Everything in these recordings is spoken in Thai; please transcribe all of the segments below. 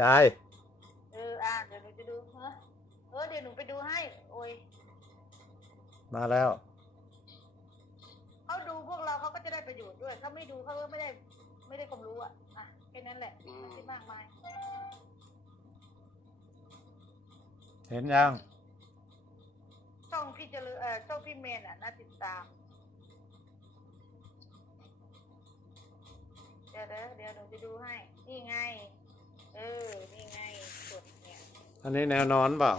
ยาย เอออะเดี๋ยวหนูจะดูเฮ้เออเดี๋ยวหนูไปดูให้ โอ้ยมาแล้ว เขาดูพวกเราเขาก็จะได้ประโยชน์ด้วยเขาไม่ดูเขาก็ไม่ได้ไม่ได้ความรู้อะอะแค่นั้นแหละอืมไม่ใช่มากมายเห็นยัง ช่องพี่เจริญเอ่อช่องพี่เมนอะน่าติดตามเดี๋ยวเดี๋ยวเดี๋ยวหนูจะดูให้นี่ไง เออนี่ไงกดเนี่ยอันนี้แนวนอนเปล่า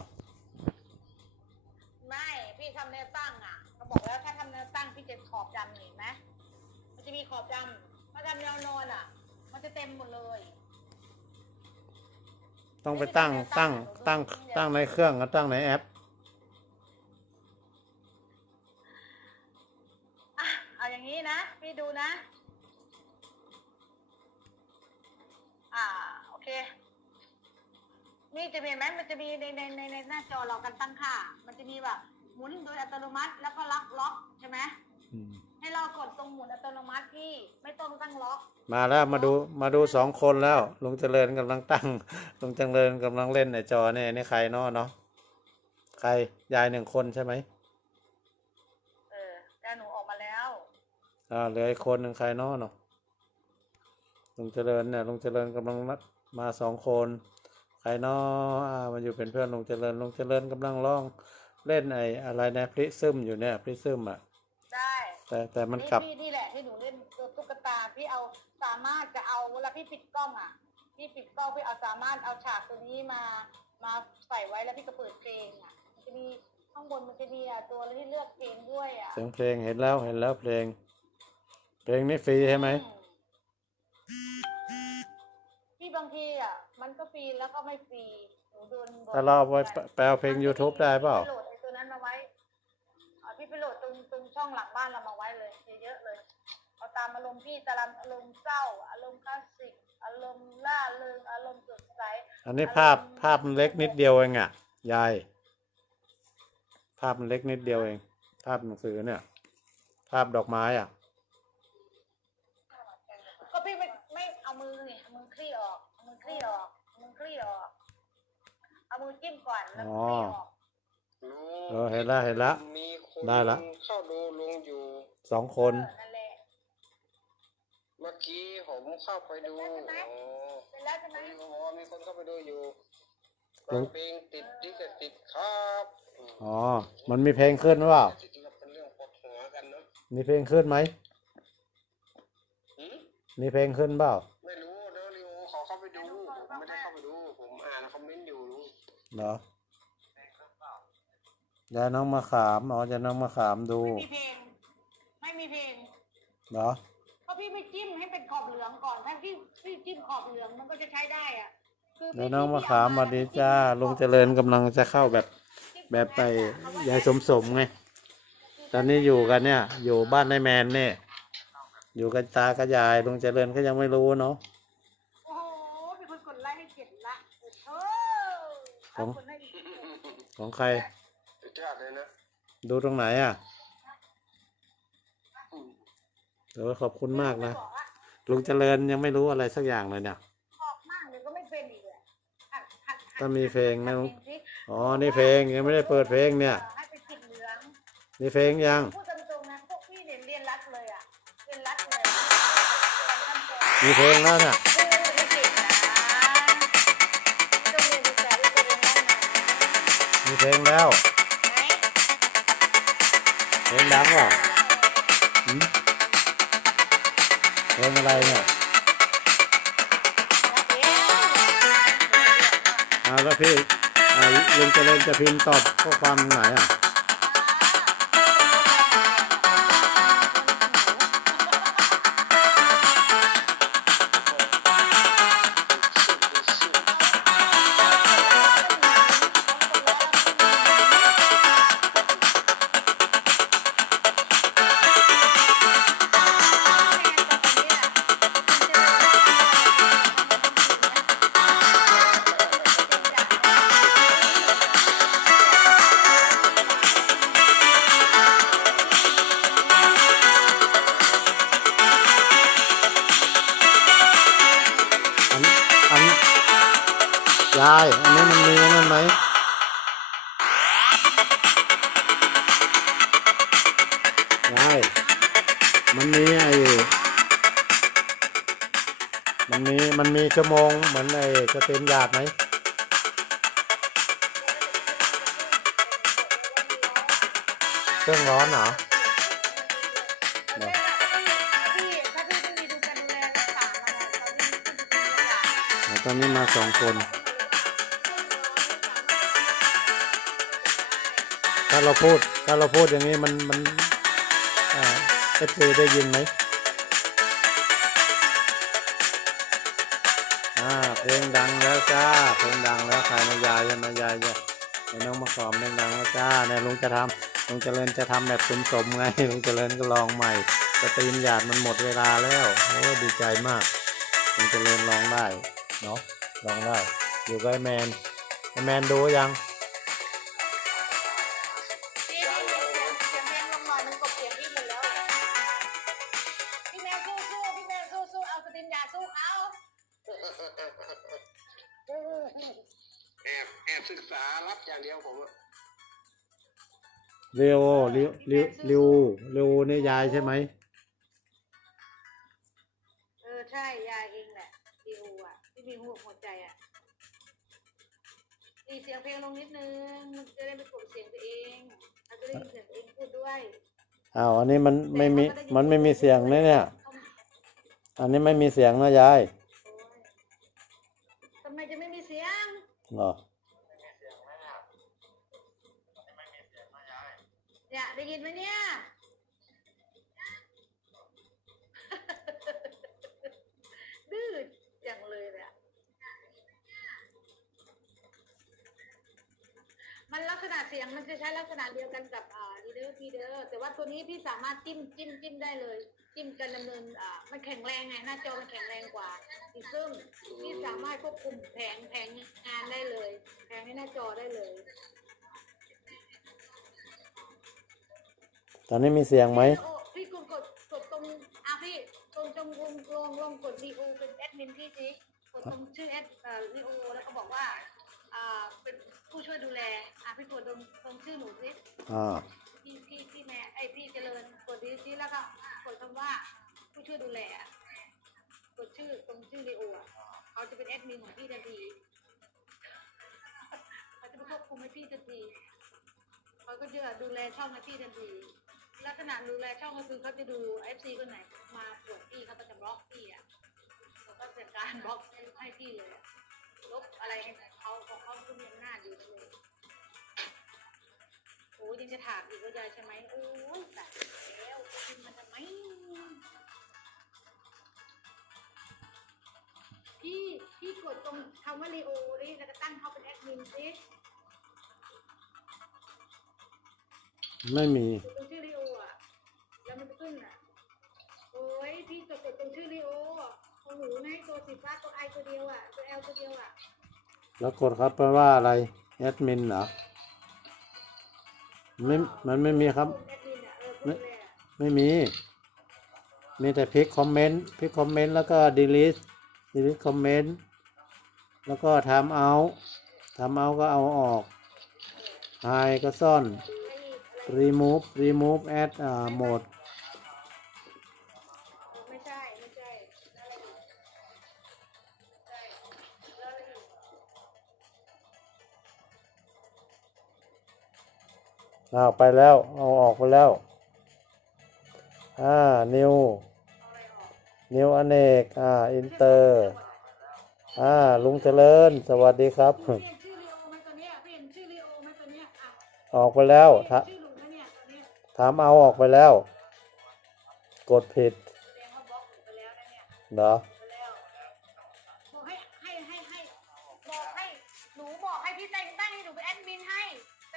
ไม่พี่ทำแนวตั้งอะเขาบอกแล้วถ้าทำแนวตั้งพี่จะขอบดำเห็นไหมมันจะมีขอบดำถ้าทำแนวนอนอะ มันจะเต็มหมดเลยต้องไปตั้งตั้งตั้งตั้งในเครื่องกับตั้งในแอป อะเอาอย่างนี้นะ พี่ดูนะ อ่า โอเค นี่จะมีไหมมันจะมีในในในในหน้าจอเรากันตั้งค่า มันจะมีแบบหมุนโดยอัตโนมัติแล้วก็ล็อกล็อกใช่ไหมอืมให้เรากดตรงหมุนอัตโนมัติที่ไม่ต้องตั้งล็อกมาแล้วมาดูมาดูสองคนแล้วลุงเจริญกำลังตั้งลุงเจริญกำลังเล่นในจอเนี่ยนี่ใครเนาะเนาะใครยายหนึ่งคนใช่ไหมเออแต่หนูออกมาแล้วอ่าเหลืออีกคนหนึ่งใครเนาะเนาะลุงเจริญเนี่ยลุงเจริญกำลังนัดมาสองคนใค รเนาะอ่ามาอยู่เป็นเพื่อนลุงเจริญลุงเจริญกำลังร้องเล่นไอ้อะไรนะพริซึมอยู่เนี่ยพริซึมอะได้แต่แต่มันกลับพี่นี่แหละที่หนูเล่นตัวตุ๊กตาพี่เอาสามารถจะเอาเวลาพี่ปิดกล้องอะพี่ปิดกล้องพี่เอาสามารถเอาฉากตัวนี้มามาใส่ไว้แล้วพี่ก็เปิดเพลงอะมันจะมีข้างบนมันจะมีอะตัวที่เลือกเพลงด้วยอะเสียงเพลงเห็นแล้วเห็นแล้วเพลง เพลงนี้ฟรีใช่ไหมอืมพี่ บางทีอะมันก็ฟรีแล้วก็ไม่ฟรีหนูโดนบ่อยถ้าเราเอาไปแปลเพลง YouTube ได้เปล่าพี่โหลดไอ้ตัวนั้นมาไว้เอาพี่ไปโหลดตรงตรงช่องหลังบ้านเรามาไว้เลยเยอะๆเลยเอาตามอารมณ์พี่ตามอารมณ์เศร้า อารมณ์คลาสสิกอารมณ์ล่าเริงอารมณ์สดใสอันนี้ภาพภาพมันเล็กนิดเดียวเองอะยาย ภาพมันเล็กนิดเดียวเอง ภาพหนังสือเนี่ย ภาพดอกไม้อะ ก็พี่ไม่ไม่เอามือเนี่ยเอามือคลี่ออกเอามือ คลี่ออกเอามือคลี่ออก เอามือจิ้มก่อนแล้วก็คลี่ออกลุงเออเห็นแล้วเห็นแล้วมีคนได้ละ เข้าดูลุงอยู่ สองคน เออนั่นแหละ เมื่อกี้ผมเข้าไปดูเป็นแล้วใช่ไหมอ๋อเสร็จแล้วใช่ไหมเขาบอกว่ามีคนเข้าไปดูอยู่ลุฟังงเพลงติดดิกติดครับมอ๋อ มันมีเพลงขึ้นหรือเปล่าจริงๆก็เป็นเรื่องปวดหัวกันเนอะมีเพลงขึ้นไหม หืมมีเพลงขึ้นเปล่า เหรอยายน้องมะขามอ๋อยายน้องมะขามดู ไม่มีเพลง ไม่มีเพลงเหรอเพราะพี่ไม่จิ้มให้เป็นขอบเหลืองก่อนถ้าพี่พี่จิ้มขอบเหลืองมันก็จะใช้ได้อะคือพี่ยายน้องมะพี่ขามสวัสดีจ้าลุงเจริญกำลังจะเข้าแบบแบบไปยายสมสมไง ตอนนี้อยู่กันเนี่ย อยู่บ้านนายแมนเนี่ย อยู่กันตากับยายลุงเจริญก็ยังไม่รู้เนาะ โอ้โหมีคนกดไลค์ให้เจ็ดละเออ ของเอาคนให้อีกของใคร สุดยอดเลยนะดูตรงไหนอะอืมเดี๋ยวขอบคุณมากนะบอกว่าลุงเจริญยังไม่รู้อะไรสักอย่างเลยเนี่ยออกมากเดี๋ยวก็ไม่เป็นอีกเลยหัดหัดหัดถ้ามีเพลงนะ หัดเพลงสิอ๋อนี่เพลงยังไม่ได้เปิดเพลงเนี่ย ให้เป็นสีเหลือง นี่เพลงยังพูดตรงๆนะพวกพี่เนี่ยเรียนรัดเลยอะ เรียนรัดเลยอะขั้นตอนมีเพลงแล้วน่ะเออ มีเพลงแล้วไหนเพลงดังเหรอหืมเพลงอะไรเนี่ยแล้วเดี๋ยวอ่าแล้วพี่อ่าลุงเจริญจะพิมพ์ตอบข้อความตรงไหนอะ ยาย อันนี้มันมีนั่นไหมยาย มันมีไอ้ มันมี มันมีชั่วโมงเหมือนไอ้สตรีมหยาดไหมเครื่องร้อนเหรอเดี๋ยวพี่ถ้าพี่ไม่มีดูการดูแลรักษามันอะเขาไม่มีคุณภาพตอนนี้มาสองคน ถ้าเราพูดถ้าเราพูดอย่างนี้มันมันเอฟซีได้ยินไหมอ่าเพลงดังแล้วจ้าเพลงดังแล้วใครมายายมายายจะไอ้น้องมาขอมเพลงดังแล้วจ้าเนี่ยลุงจะทำลุงเจริญจะทำแบบสมๆไงลุงเจริญก็ลองใหม่สตรีมหยาดมันหมดเวลาแล้วโอ้ดีใจมากลุงเจริญร้องได้เนาะลองได้อยู่กับไอ้แมนแมนดูยัง รับอย่างเดียวผมอะเรียวเรียวเรียวเรียวเรียวนี่ยายใช่ไหมเออใช่ยาเองแหละดีอูอะที่มีหัวหัวใจอะตีเสียงเพลงลงนิดนึงมันจะได้ไม่กดเสียงตัวเองเราจะได้ยินเสียงตัวเองพูดด้วยอ้าวอันนี้มันไม่มีมันไม่มีเสียงนะเนี่ย อันนี้ไม่มีเสียงนะยายโอ้ยทำไมจะไม่มีเสียงเหรอ ได้ยินไหมเนี่ย ดื้ออย่างเลยเลยอะมันลักษณะเสียงมันจะใช้ลักษณะเดียวกันกับอ่าดีเดอร์พีเดอร์แต่ว่าตัวนี้พี่สามารถจิ้มจิ้มจิ้มได้เลย จิ้มการดำเนินอ่ามันแข็งแรงไงหน้าจอมันแข็งแรงกว่าซึ่งพี่สามารถควบคุมแผงแผงงานได้เลย แผงในหน้าจอได้เลย ตอนนี้มีเสียงไหมโอ้พี่กดกดกดตรงอะพี่ตรงตรงลงลงลงกดรีโอเป็นแอดมินพี่สิกดตรงชื่อแอดเอ่อรีโอแล้วก็บอกว่าอ่าเป็นผู้ช่วยดูแลอะพี่กดตรงตรงชื่อหนูสิอ่าพี่พี่พี่แม่ไอยพี่เจริญกดดีสิแล้วก็กดคำว่าผู้ช่วยดูแลอะกดชื่อตรงชื่อรีโออะเขาจะเป็นแอดมินของพี่ทันทีเขาจะมาควบคุมให้พี่ทันทีเขาก็จะดูแลช่องให้พี่ทันที ลักษณะดูแลช่องก็คือเขาจะดูเอฟซีคนไหน มาปวดพี่เขาก็จะบล็อกพี่อะเขาก็จัดการบล็อกให้พี่เลยอะลบอะไรให้เขาของเขาขึ้นเป็นหน้าดูเลยโอ้ยยังจะถามอีกว่ายายใช่ไหมโอ้ยตายแล้วกินมันทำไมพี่พี่กดตรงคำว่าเลโอนี่แล้วก็ตั้งเขาเป็นแอดมินสิไม่มี ตรง ขึ้นอะ โอ้ยพี่กดกดตรงชื่อลีโอของหนูนะตัวสีฟ้าตัวไอตัวเดียวอะตัวแอลตัวเดียวอะแล้วกดครับแปลว่าอะไรแอดมินเหรอไม่มันไม่มีครับ แอดมินอะเออพูดเลยอะไม่มี มีแต่พลิกคอมเมนต์พลิกคอมเมนต์แล้วก็ delete delete คอมเมนต์แล้วก็ทำเอาทำเอาก็เอาออก hide ก็ซ่อนไอ้อะไร remove remove add อ่า mode ไม่ อ้าวไปแล้ว เอาออกไปแล้ว อ่า new เอาอเนก อ่า inter อ่า ลุงเจริญ สวัสดีครับ ออกไปแล้วพี่ทะเห็นชื่อหลุมไหมเนี่ยตัวเนี้ยถามเอาออกไปแล้ว กดผิดแสดงว่าบล็อกหนูไปแล้วนะเหรอบอกให้ให้ให้ให้บอกให้หนูบอกให้พี่แตงตั้งให้หนูเป็นแอดมินให้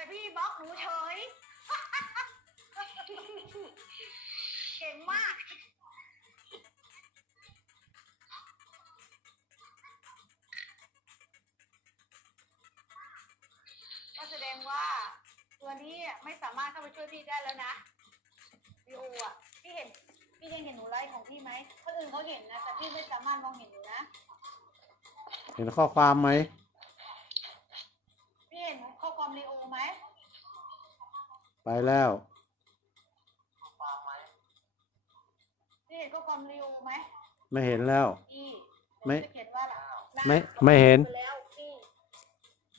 แต่พี่บล็อกหนูเฉย เก่งมาก ก็แสดงว่า ตัวนี้ไม่สามารถเข้าไปช่วยพี่ได้แล้วนะวีโออะ พี่เห็น พี่ยังเห็นหนูไลฟ์ของพี่ไหมคนอื่นเขาเห็นนะ แต่พี่ไม่สามารถมองเห็นหนูนะ เห็นข้อความไหม ไปแล้วพี่เห็นก็ความเร็วไหมไม่เห็นแล้วพี่ไม่ จะเขียนว่าไม่ไม่เห็น แล้วพี่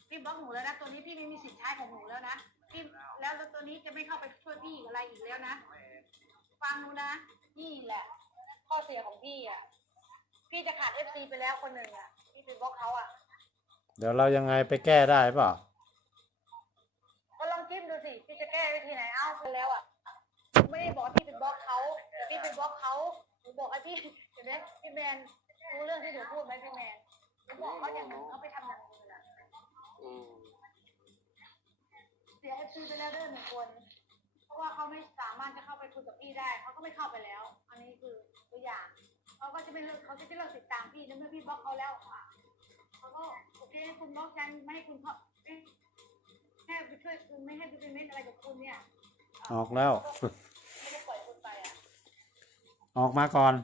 พี่บล็อกหนูแล้วนะตัวนี้พี่ไม่มีสิทธิ์ใช้ของหนูแล้วนะพี่แล้วแล้วตัวนี้จะไม่เข้าไปช่วยพี่อะไรอีกแล้วนะฟังหนูนะนี่แหละ ข้อเสียของพี่อะพี่จะขาดเอฟซีไปแล้วคนหนึ่งอะพี่ไปบล็อกเขาอะ เดี๋ยวเรายังไงไปแก้ได้เปล่า พี่เห็นไหมพี่แมนรู้เรื่องที่หนูพูดไหมพี่แมนหนูบอกเขาอย่างหนึ่งเขาไปทำอย่างหนึ่งอะอืมเสียเอฟซีไปแล้วเด้อหนึ่งคน เพราะว่าเขาไม่สามารถจะเข้าไปคุยกับพี่ได้เขาก็ไม่เข้าไปแล้ว อันนี้คือตัวอย่างเขาก็จะไม่เลิกเขาจะไม่เลิกติดตามพี่ในเมื่อพี่บล็อกเขาแล้วอะเขาก็โอเคให้คุณบล็อกกันไม่ให้คุณเขาไม่ให้ไปช่วยคุณไม่ให้ไปเป็นเม็ดอะไรกับคุณเนี่ย ออกแล้วไออกมาก่อน